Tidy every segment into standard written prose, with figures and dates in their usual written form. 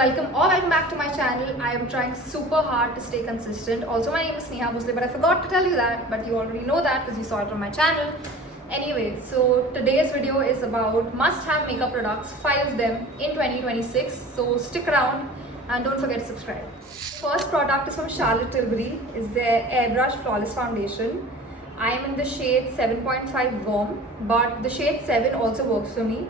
welcome back to my channel. I am trying super hard to stay consistent. Also, my name is Sneha Bhosle, but I forgot to tell you that, but you already know that because you saw it on my channel. Anyway, so today's video is about must-have makeup products, 5 of them in 2026. So stick around and don't forget to subscribe. First product is from Charlotte Tilbury. Is their Airbrush Flawless Foundation. I am in the shade 7.5 Warm, but the shade 7 also works for me.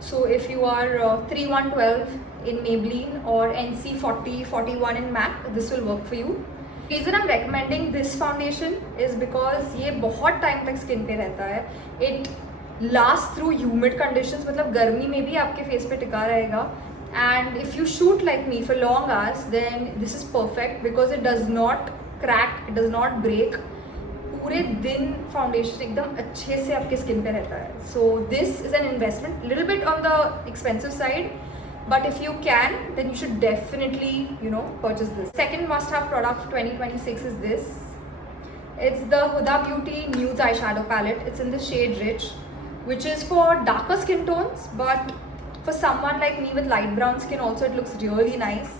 So if you are 3112 in Maybelline or NC 4041 in MAC, this will work for you. The reason I'm recommending this foundation is because ये बहुत time तक skin पे रहता है. It lasts through humid conditions, मतलब गर्मी में भी आपके फेस पे टिका रहेगा. And if you shoot like me for long hours, then this is perfect because it does not crack, it does not break. पूरे दिन फाउंडेशन एकदम अच्छे से आपके स्किन पे रहता है. So this is an investment, little bit on the expensive side, but if you can, then you should definitely purchase this. Second must-have product for 2026 is this. It's the Huda Beauty Nude Eyeshadow Palette. It's in the shade Rich, which is for darker skin tones, but for someone like me with light brown skin also it looks really nice.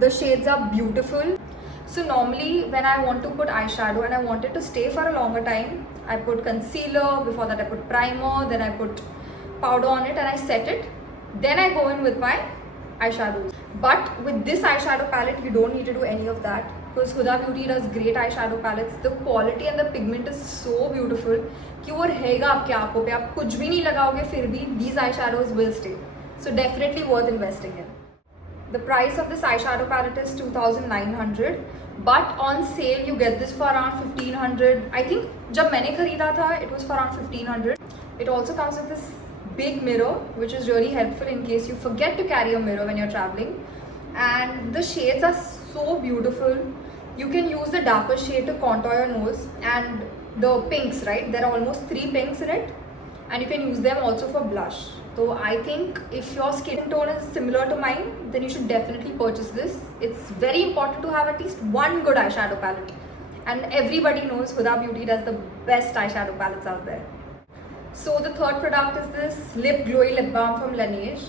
The shades are beautiful. So normally when I want to put eyeshadow and I want it to stay for a longer time, I put concealer, before that I put primer, then I put powder on it and I set it. Then I go in with my eyeshadows. But with this eyeshadow palette, you don't need to do any of that because Huda Beauty does great eyeshadow palettes. The quality and the pigment is so beautiful कि वो रहेगा आपके आंखों पे. आप कुछ भी नहीं लगाओगे फिर भी these eyeshadows will stay. So definitely worth investing in. The price of this eyeshadow palette is 2,900, but on sale you get this for around 1,500. I think जब मैंने खरीदा था it was for around 1,500. It also comes with this big mirror, which is really helpful in case you forget to carry a mirror when you're traveling. And the shades are so beautiful. You can use the darker shade to contour your nose, and the pinks, right? There are almost 3 pinks in it, and you can use them also for blush. So I think if your skin tone is similar to mine, then you should definitely purchase this. It's very important to have at least one good eyeshadow palette, and everybody knows Huda Beauty does the best eyeshadow palettes out there. So the third product is this Lip Glowy Lip Balm from Laneige.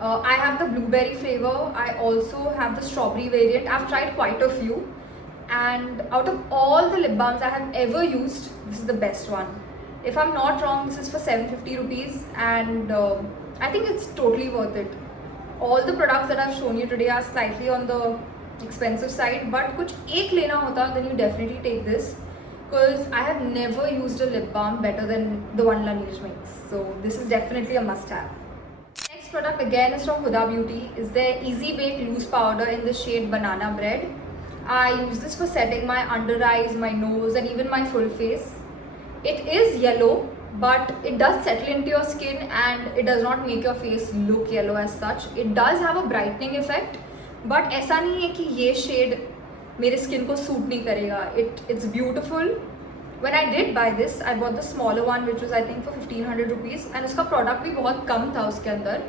I have the blueberry flavor. I also have the strawberry variant. I've tried quite a few, and out of all the lip balms I have ever used, this is the best one. If I'm not wrong, this is for 750 rupees, and I think it's totally worth it. All the products that I've shown you today are slightly on the expensive side, but कुछ एक लेना होता then you definitely take this, because I have never used a lip balm better than the one Laneige makes. So this is definitely a must-have. Next product again is from Huda Beauty. Is their Easy Bake Loose Powder in the shade Banana Bread. I use this for setting my under eyes, my nose, and even my full face. It is yellow, but it does settle into your skin and it does not make your face look yellow as such. It does have a brightening effect, but ऐसा नहीं है कि ये shade मेरे skin को suit नहीं करेगा. It's beautiful. When I did buy this, I bought the smaller one, which was I think for 1,500 rupees, and उसका product भी बहुत कम था उसके अंदर.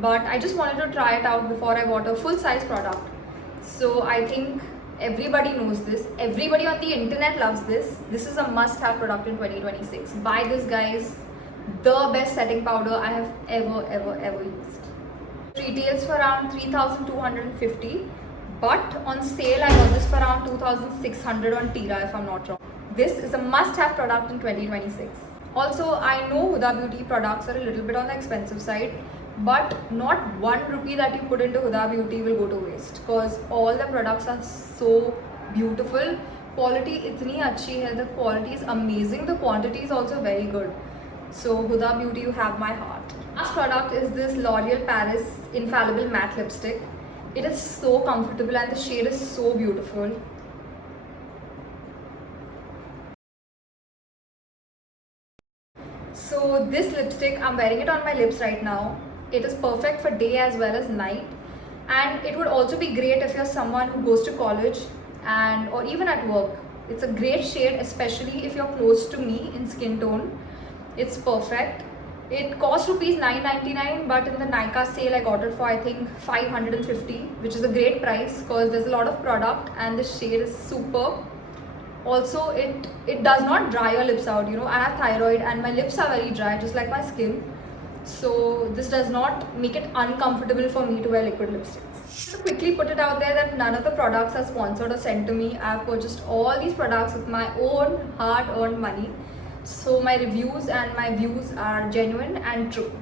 But I just wanted to try it out before I bought a full size product. So I think everybody knows this. Everybody on the internet loves this. This is a must-have product in 2026. Buy this, guys. The best setting powder I have ever used. Retails for around 3,250, but on sale I got this for around 2,600 on Tira if I'm not wrong. This is a must-have product in 2026. Also, I know Huda Beauty products are a little bit on the expensive side, but not 1 rupee that you put into Huda Beauty will go to waste, because all the products are so beautiful. Quality itni achhi hai, the quality is amazing, the quantity is also very good. So Huda Beauty, you have my heart. Last product is this L'Oreal Paris Infallible Matte Lipstick. It is so comfortable and the shade is so beautiful. So this lipstick, I'm wearing it on my lips right now. It is perfect for day as well as night, and it would also be great if you're someone who goes to college and or even at work. It's a great shade, especially if you're close to me in skin tone. It's perfect. It cost rupees 999, but in the Nykaa sale I got it for I think 550, which is a great price because there's a lot of product and the shade is superb. Also, it does not dry your lips out. I have thyroid and my lips are very dry, just like my skin. So this does not make it uncomfortable for me to wear liquid lipsticks. To quickly put it out there that none of the products are sponsored or sent to me. I've purchased all these products with my own hard-earned money. So my reviews and my views are genuine and true.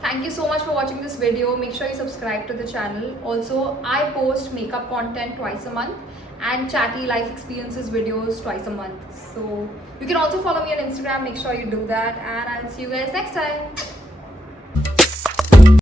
Thank you so much for watching this video. Make sure you subscribe to the channel. Also, I post makeup content twice a month and chatty life experiences videos twice a month. So you can also follow me on Instagram. Make sure you do that, and I'll see you guys next time.